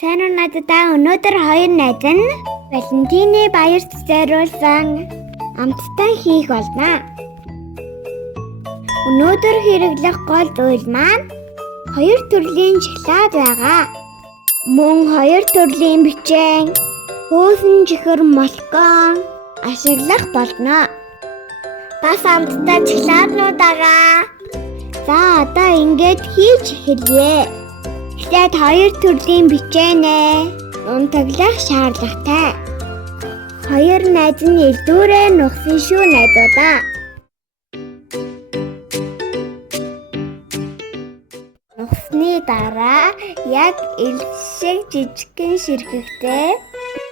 Сайн уу надад өнөөдөр хоёр найз нь Валентины баярт зориулсан амттай хийх болно. Өнөөдөр хэрэглэх гол зүйл маань хоёр төрлийн шоколад байгаа. Мөн хоёр төрлийн бичээн, хөөсөн чихэр молкон ашиглах болно. Бас амттай шоколаднууд байгаа. За одоо ингэж хийж эхэлье. Тэгэхэд хоёр төрлийн бичээнэ унтаглах шаардлагатай. Хоёр найз нь элдвэрээ нухсан шүү найзуудаа. Нухсны дараа яг элс шиг жижигхэн ширхэгтэй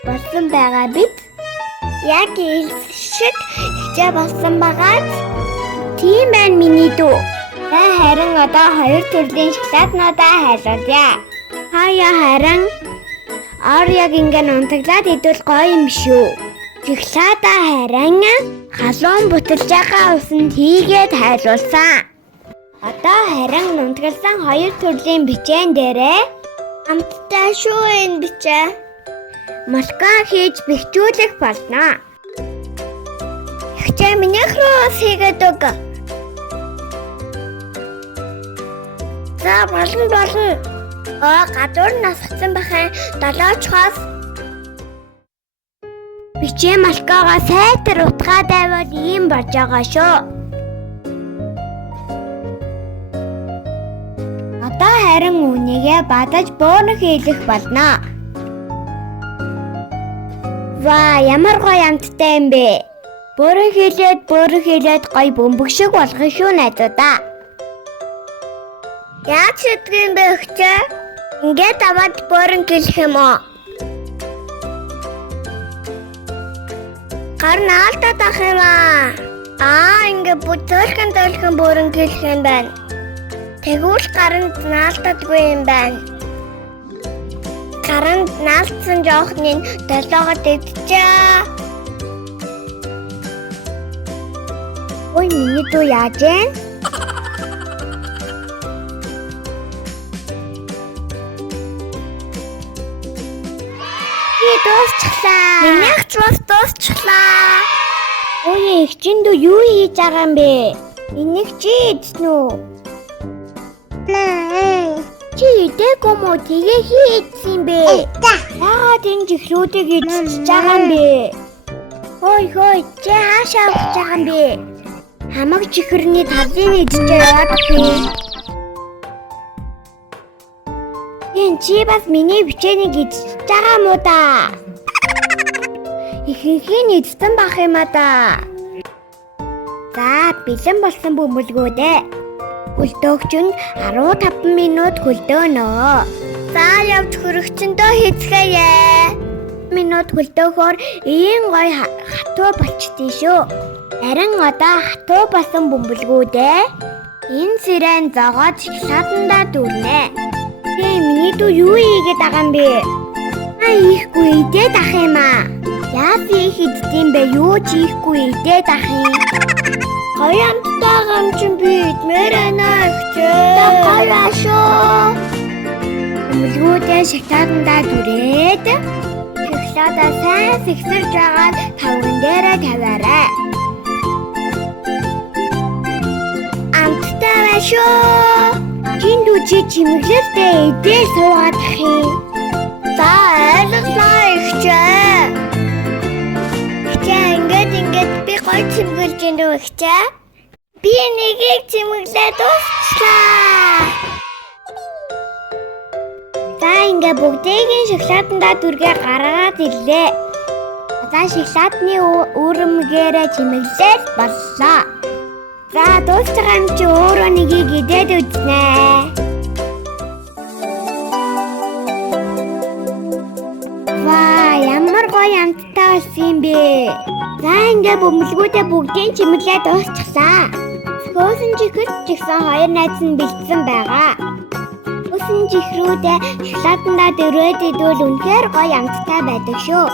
болсон байгаа биз? Яг элс шиг хичээ болсон байгаа. Тийм байна миний дүү. Харин одоо хоёр төрлийн шоколаднуудаа хайлуулъя. Хаяа харин яг ингээд унтаглаад идвэл гоё юм шүү. Шоколадаа харин халуун буталж байгаа усанд хийгээд хайлуулсан. Одоо харин унтгалсан хоёр төрлийн бичээн дээрээ амттай шүү энэ бичээ. Молкон хийж бэхжүүлэх болно. Хичээ минийх рүү хийгээд өг. За болно. Гадуур насгсан бахын 7 чухал. Бичээ малкагаа сайтар утгаа дайвал ийм болж байгаа шүү. Одоо харин үнийгээ бадаж буурах хийлэх болно. Ваа, ямар гоё амттай юм бэ? Буурах хийлээд гоё бөмбөг шиг болгох шүү найзуудаа. Яаж хийдэг юм бэ хчээ? Ингээд аваад бууран гэлэх юм уу? Гар наалтаад ах юм аа. Ингээд төлхөн бууран гэлэх юм байна. Тэгвэл гаранд наалтадгүй юм байна. Гаранд наалтсан жоохныг долоогод идчихээ. Ой миний дүү яаж вэ? Дуусчлаа. Минийх ч бас дуусчлаа. Ой ихчин дүү юу хийж байгаа юм бэ? Энийг чи идсэн үү? Чи идээгүй мó тэгээ хийдсэн юм бэ? Яагаад энэ чихрүүдийг идчихэж байгаа юм бэ? Хой чи хаашаа явж байгаа юм бэ? Хамаг чихэрний талын идчихээ яваад би. Чи бас миний бичээнийг идчихэж байгаа мó да? Ихэнхийн идсэн бах юм да. За бэлэн болсон бөмбөлгүүдээ хөлдөөгч нь 15 минут хөлдөөнөө. За явж хөрөгчөндөө хийцгээе. Минут хөлдөөхөөр ийм гоё хатуу болчтой шүү. Харин одоо хатуу болсон бөмбөлгүүдээ энэ сэрэн зогоод шоколадандаа дүүрнэ. Миний дүү юу хийгээд байгаа юм бэ? Ийхгүй идээд ах юм аа. Яас их иддэм бэ? Юу ч ийхгүй идээд ах юм. Гоё амттай гамчин би идмээр байна хчээ. Гоё шүү. Бөмбөлгүүдээ шоколадандаа дүрээд шоколадаа сайн сэгсэрж байгаа тавган дээрээ тавиарай. Амттай байна шүү. Чиндүү чи чимэглэлтэй идээ суугаад ах юм. За ойлголоо ихчээ. Ингээд би гоё чимэглэж энэ ихчээ. Би нэгийг чимэглээ дуусчлаа. За ингээд бүгдийг шоколадандаа дүргээ гаргаад ирлээ. За шоколадны үүрэмгээрээ чимэглээд боллоо. За дуусч байгаа юм чи өөрөө нэгийг идээд үзнэ. Ваа, ямар гоё амттай болсон юм бэ? За ингээд бөмбөлгүүдээ бүгдийг чимэглээд дуусчихлаа. Хөөсөн чихэр ч гэсэн хоёр найз нь бэлдсэн байгаа. Хөөсөн чихрүүдээ шоколадандаа дөрөөд идвэл үнэхээр гоё амттай байдаг шүү.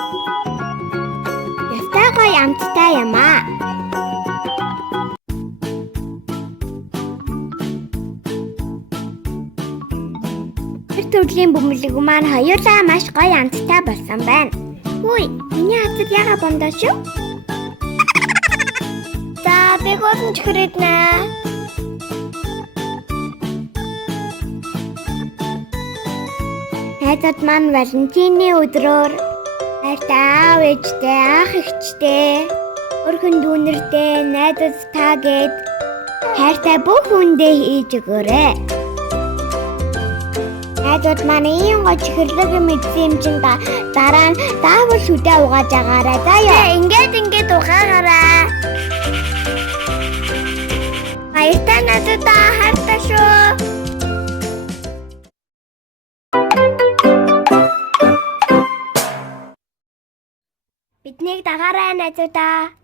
Ястай гоё амттай юм аа. өдрийн бөмбөлөг маань хоёулаа маш гоё амттай болсон байна. Хүй, миний хацад яга бондоо шүү. За, би гоосон чихрээд нэ. Найзууд маань Валентины өдрөөр хайртай аав ээжтэй, ах эгчтэй, өрхөн дүүнэртэй, найзуудтай гээд хайртай бүх хүндээ хийж өгөөрэй. Найзууд маань ийм гоё чихэрлэг мэдсэн юм чинь дараа нь даавал шүдээ угааж агаарай. За яа, ингээд угаагаарай. Баяртай найзуудаа, хайртай шүү. Биднийг дагаарай найзуудаа.